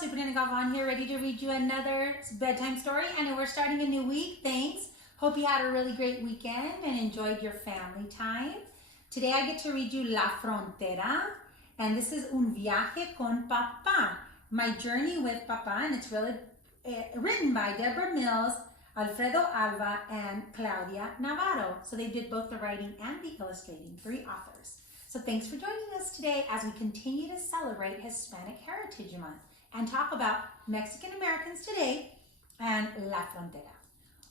Superintendent Galvan here, ready to read you another bedtime story. And we're starting a new week. Thanks. Hope you had a really great weekend and enjoyed your family time. Today I get to read you La Frontera, and this is Un viaje con papá, my journey with papá, and it's really written by Deborah Mills, Alfredo Alva, and Claudia Navarro. So they did both the writing and the illustrating, 3 authors. So thanks for joining us today as we continue to celebrate Hispanic Heritage Month and talk about Mexican Americans today and La Frontera.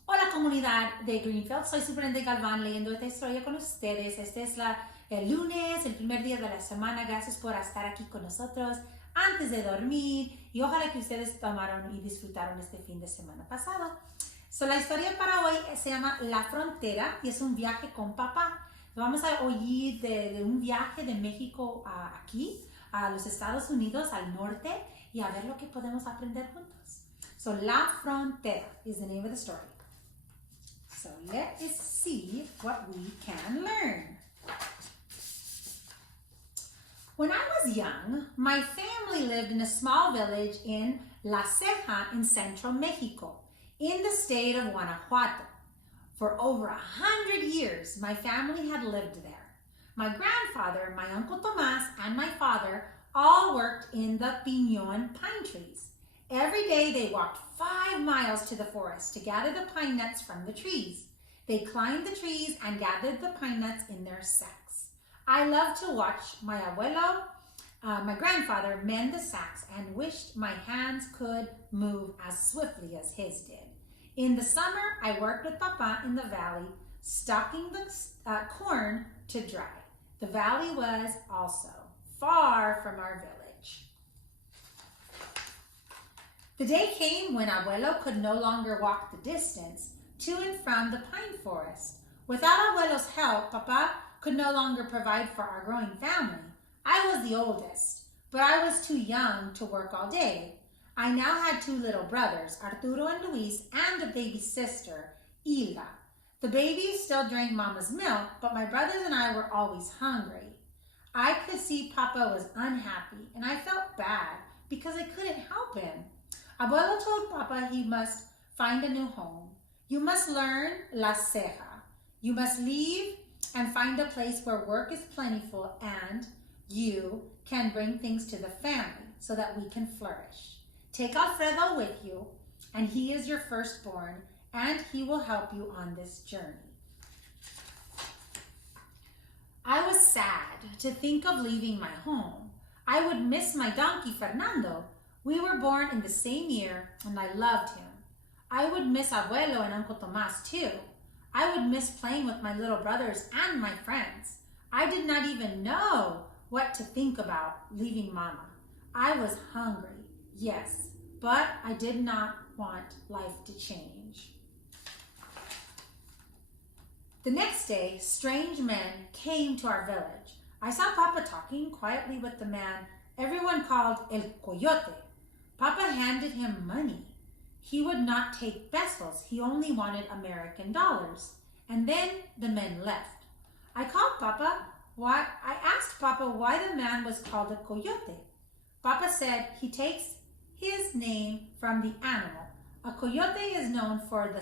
Hola comunidad de Greenfield, soy Superintendente Galván leyendo esta historia con ustedes. Este es el lunes, el primer día de la semana. Gracias por estar aquí con nosotros antes de dormir y ojalá que ustedes tomaron y disfrutaron este fin de semana pasado. So, la historia para hoy se llama La Frontera y es un viaje con papá. Vamos a oír de un viaje de México aquí, a los Estados Unidos, al norte, y a ver lo que podemos aprender juntos. So, La Frontera is the name of the story. So, let us see what we can learn. When I was young, my family lived in a small village in La Ceja in central Mexico, in the state of Guanajuato. For over 100 years, my family had lived there. My grandfather, my Uncle Tomas, and my father all worked in the piñón pine trees. Every day they walked 5 miles to the forest to gather the pine nuts from the trees. They climbed the trees and gathered the pine nuts in their sacks. I loved to watch my abuelo, my grandfather, mend the sacks and wished my hands could move as swiftly as his did. In the summer, I worked with Papa in the valley, stocking the corn to dry. The valley was also far from our village. The day came when Abuelo could no longer walk the distance to and from the pine forest. Without Abuelo's help, Papa could no longer provide for our growing family. I was the oldest, but I was too young to work all day. I now had 2 little brothers, Arturo and Luis, and a baby sister, Hilda. The babies still drank Mama's milk, but my brothers and I were always hungry. I could see Papa was unhappy, and I felt bad because I couldn't help him. Abuelo told Papa he must find a new home. You must learn La Ceja. You must leave and find a place where work is plentiful and you can bring things to the family so that we can flourish. Take Alfredo with you, and he is your firstborn, and he will help you on this journey. I was sad to think of leaving my home. I would miss my donkey, Fernando. We were born in the same year, and I loved him. I would miss Abuelo and Uncle Tomas too. I would miss playing with my little brothers and my friends. I did not even know what to think about leaving Mama. I was hungry. Yes, but I did not want life to change. The next day, strange men came to our village. I saw Papa talking quietly with the man everyone called El Coyote. Papa handed him money. He would not take pesos. He only wanted American dollars. And then the men left. I asked Papa why the man was called a coyote. Papa said he takes his name from the animal. A coyote is known for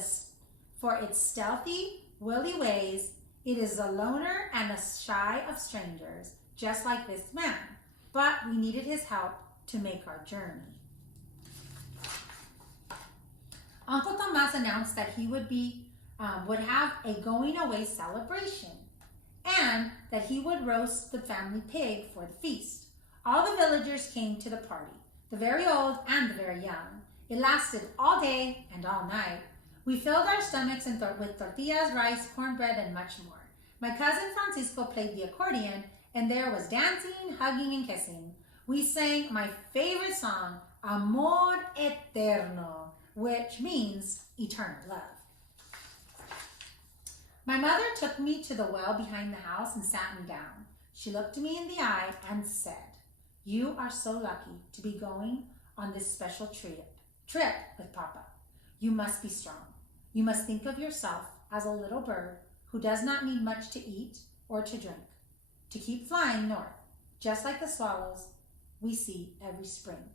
its stealthy, wily ways. It is a loner and a shy of strangers, just like this man. But we needed his help to make our journey. Uncle Tomas announced that he would have a going away celebration and that he would roast the family pig for the feast. All the villagers came to the party, the very old and the very young. It lasted all day and all night. We filled our stomachs with tortillas, rice, cornbread, and much more. My cousin Francisco played the accordion, and there was dancing, hugging, and kissing. We sang my favorite song, Amor Eterno, which means eternal love. My mother took me to the well behind the house and sat me down. She looked me in the eye and said, "You are so lucky to be going on this special trip with Papa. You must be strong. You must think of yourself as a little bird who does not need much to eat or to drink, to keep flying north, just like the swallows we see every spring.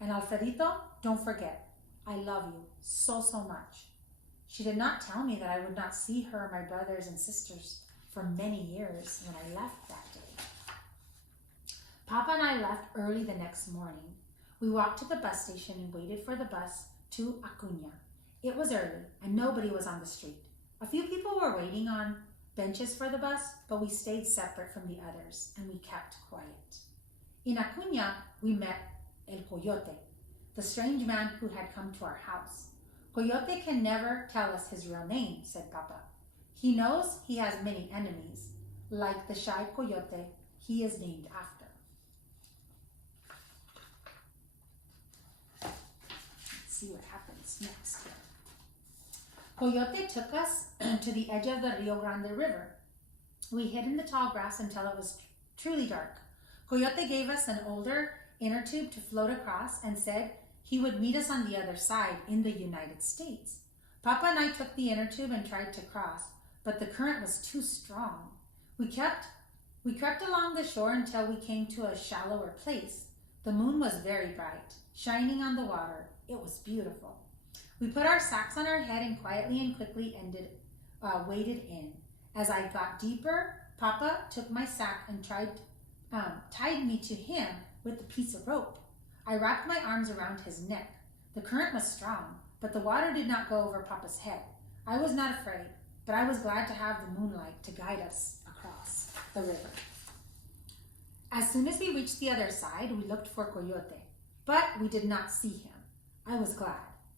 And Alfredito, don't forget, I love you so, so much. She did not tell me that I would not see her, my brothers and sisters, for many years when I left that day. Papa and I left early the next morning. We walked to the bus station and waited for the bus to Acuña. It was early and nobody was on the street. A few people were waiting on benches for the bus, but we stayed separate from the others and we kept quiet. In Acuña, we met El Coyote, the strange man who had come to our house. Coyote can never tell us his real name, said Papa. He knows he has many enemies, like the shy coyote he is named after. See what happens next here. Coyote took us to the edge of the Rio Grande River. We hid in the tall grass until it was truly dark. Coyote gave us an older inner tube to float across and said he would meet us on the other side in the United States. Papa and I took the inner tube and tried to cross, but the current was too strong. We crept along the shore until we came to a shallower place. The moon was very bright, shining on the water. It was beautiful. We put our sacks on our head and quietly and quickly waded in. As I got deeper, Papa took my sack and tied me to him with a piece of rope. I wrapped my arms around his neck. The current was strong, but the water did not go over Papa's head. I was not afraid, but I was glad to have the moonlight to guide us across the river. As soon as we reached the other side, we looked for Coyote, but we did not see him. I was glad,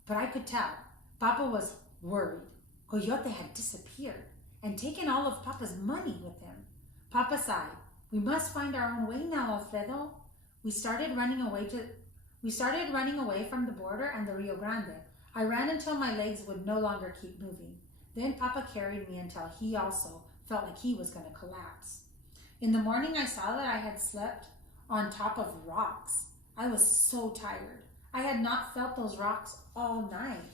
but I could tell Papa was worried. Coyote had disappeared and taken all of Papa's money with him. Papa sighed. We must find our own way now, Alfredo. We started running away from the border and the Rio Grande. I ran until my legs would no longer keep moving. Then Papa carried me until he also felt like he was going to collapse. In the morning, I saw that I had slept on top of rocks. I was so tired. I had not felt those rocks all night.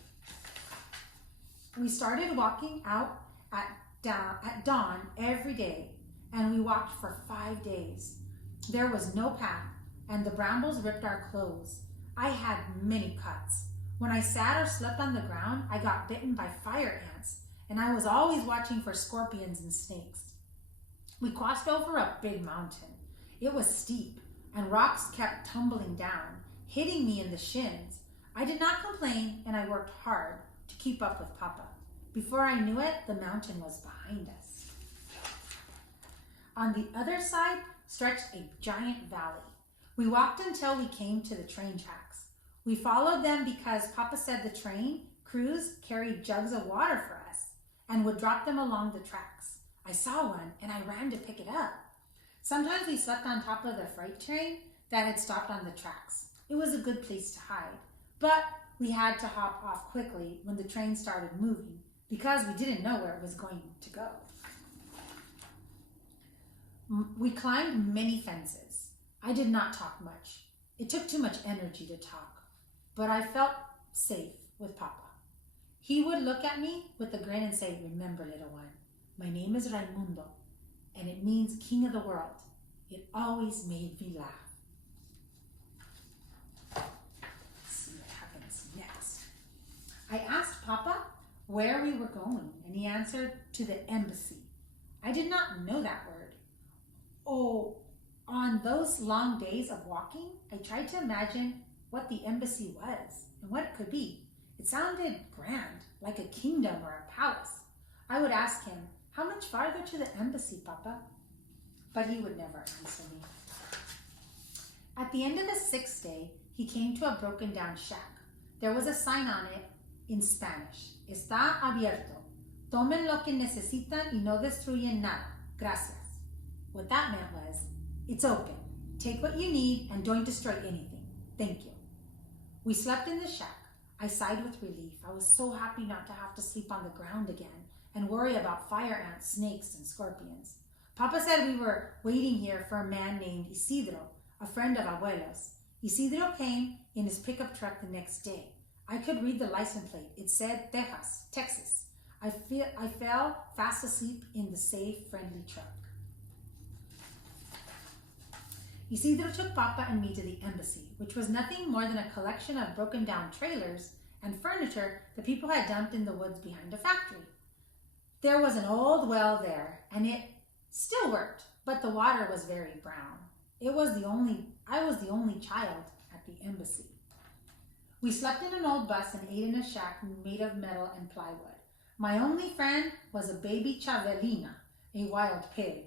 We started walking out at dawn every day, and we walked for 5 days. There was no path, and the brambles ripped our clothes. I had many cuts. When I sat or slept on the ground, I got bitten by fire ants, and I was always watching for scorpions and snakes. We crossed over a big mountain. It was steep, and rocks kept tumbling down, hitting me in the shins. I did not complain, and I worked hard to keep up with Papa. Before I knew it, the mountain was behind us. On the other side stretched a giant valley. We walked until we came to the train tracks. We followed them because Papa said the train crews carried jugs of water for us and would drop them along the tracks. I saw one and I ran to pick it up. Sometimes we slept on top of the freight train that had stopped on the tracks. It was a good place to hide, but we had to hop off quickly when the train started moving because we didn't know where it was going to go. We climbed many fences. I did not talk much. It took too much energy to talk, but I felt safe with Papa. He would look at me with a grin and say, "Remember, little one, my name is Raimundo, and it means king of the world." It always made me laugh. Let's see what happens next. I asked Papa where we were going, and he answered, "To the embassy." I did not know that word. Oh, on those long days of walking, I tried to imagine what the embassy was and what it could be. It sounded grand, like a kingdom or a palace. I would ask him, "How much farther to the embassy, Papa?" But he would never answer me. At the end of the 6th day, he came to a broken down shack. There was a sign on it in Spanish. "Está abierto. Tomen lo que necesitan y no destruyen nada. Gracias." What that meant was, "It's open. Take what you need and don't destroy anything. Thank you." We slept in the shack. I sighed with relief. I was so happy not to have to sleep on the ground again and worry about fire ants, snakes, and scorpions. Papa said we were waiting here for a man named Isidro, a friend of Abuelo's. Isidro came in his pickup truck the next day. I could read the license plate. It said Texas. I fell fast asleep in the safe, friendly truck. Isidro took Papa and me to the embassy, which was nothing more than a collection of broken down trailers and furniture that people had dumped in the woods behind a factory. There was an old well there, and it still worked, but the water was very brown. I was the only child at the embassy. We slept in an old bus and ate in a shack made of metal and plywood. My only friend was a baby Chavelina, a wild pig,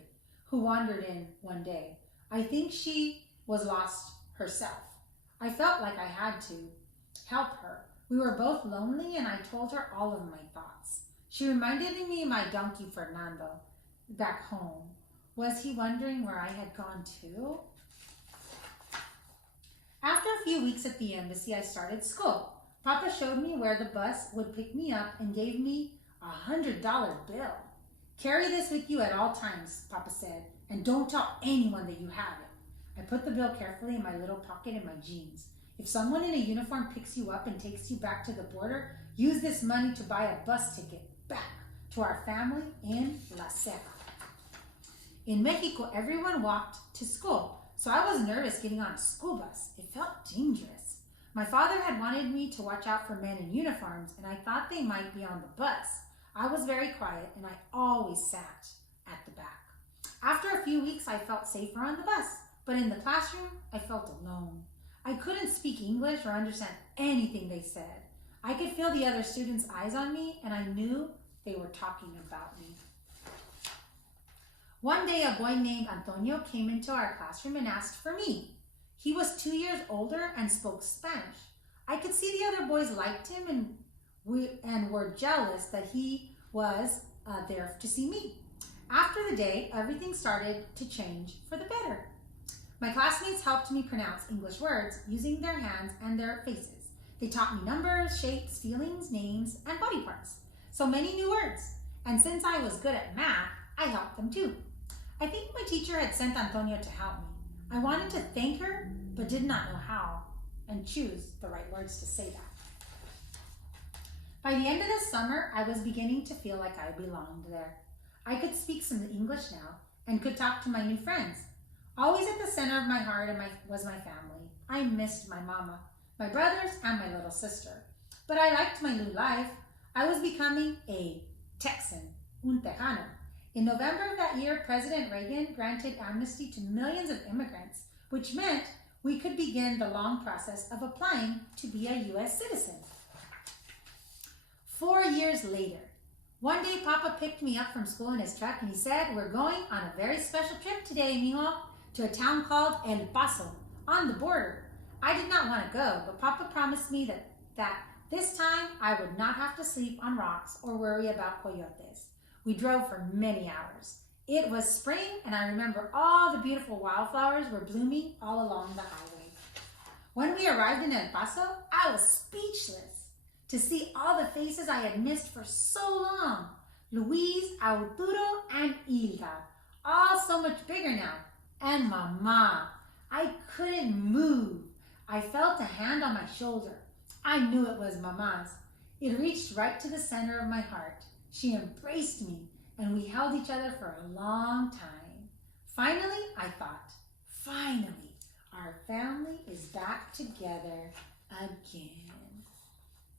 who wandered in one day. I think she was lost herself. I felt like I had to help her. We were both lonely, and I told her all of my thoughts. She reminded me of my donkey Fernando back home. Was he wondering where I had gone to? After a few weeks at the embassy, I started school. Papa showed me where the bus would pick me up and gave me a $100 bill. Carry this with you at all times, Papa said, and don't tell anyone that you have it. I put the bill carefully in my little pocket in my jeans. If someone in a uniform picks you up and takes you back to the border, use this money to buy a bus ticket back to our family in La Serra. In Mexico, everyone walked to school, so I was nervous getting on a school bus. It felt dangerous. My father had wanted me to watch out for men in uniforms, and I thought they might be on the bus. I was very quiet, and I always sat at the back. After a few weeks, I felt safer on the bus, but in the classroom, I felt alone. I couldn't speak English or understand anything they said. I could feel the other students' eyes on me, and I knew they were talking about me. One day, a boy named Antonio came into our classroom and asked for me. He was 2 years older and spoke Spanish. I could see the other boys liked him and were jealous that he was there to see me. After the day, everything started to change for the better. My classmates helped me pronounce English words using their hands and their faces. They taught me numbers, shapes, feelings, names, and body parts. So many new words. And since I was good at math, I helped them too. I think my teacher had sent Antonio to help me. I wanted to thank her, but did not know how and choose the right words to say that. By the end of the summer, I was beginning to feel like I belonged there. I could speak some English now and could talk to my new friends. Always at the center of my heart was my family. I missed my mama, my brothers, and my little sister. But I liked my new life. I was becoming a Texan, un Tejano. In November of that year, President Reagan granted amnesty to millions of immigrants, which meant we could begin the long process of applying to be a U.S. citizen. 4 years later, one day Papa picked me up from school in his truck and he said, "We're going on a very special trip today, mijo, to a town called El Paso, on the border." I did not want to go, but Papa promised me that this time I would not have to sleep on rocks or worry about coyotes. We drove for many hours. It was spring, and I remember all the beautiful wildflowers were blooming all along the highway. When we arrived in El Paso, I was speechless to see all the faces I had missed for so long. Luis, Arturo, and Hilda, all so much bigger now. And Mama. I couldn't move. I felt a hand on my shoulder. I knew it was Mama's. It reached right to the center of my heart. She embraced me, and we held each other for a long time. Finally, I thought, finally, our family is back together again.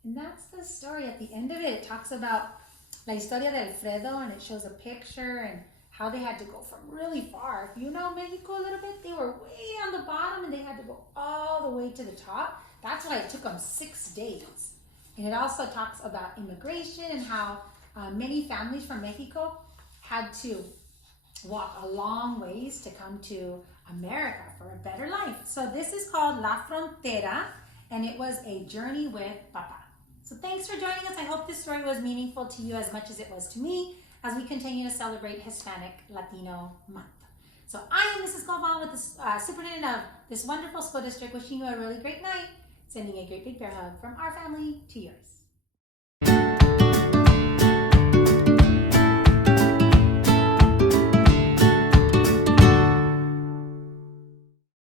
And that's the story. At the end of it, it talks about la historia de Alfredo, and it shows a picture and how they had to go from really far. If you know Mexico a little bit, they were way on the bottom, and they had to go all the way to the top. That's why it took them 6 days. And it also talks about immigration and how many families from Mexico had to walk a long ways to come to America for a better life. So this is called La Frontera, and it was a journey with Papa. So thanks for joining us. I hope this story was meaningful to you as much as it was to me as we continue to celebrate Hispanic Latino Month. So I am Mrs. Galvan with the superintendent of this wonderful school district, wishing you a really great night, sending a great big bear hug from our family to yours.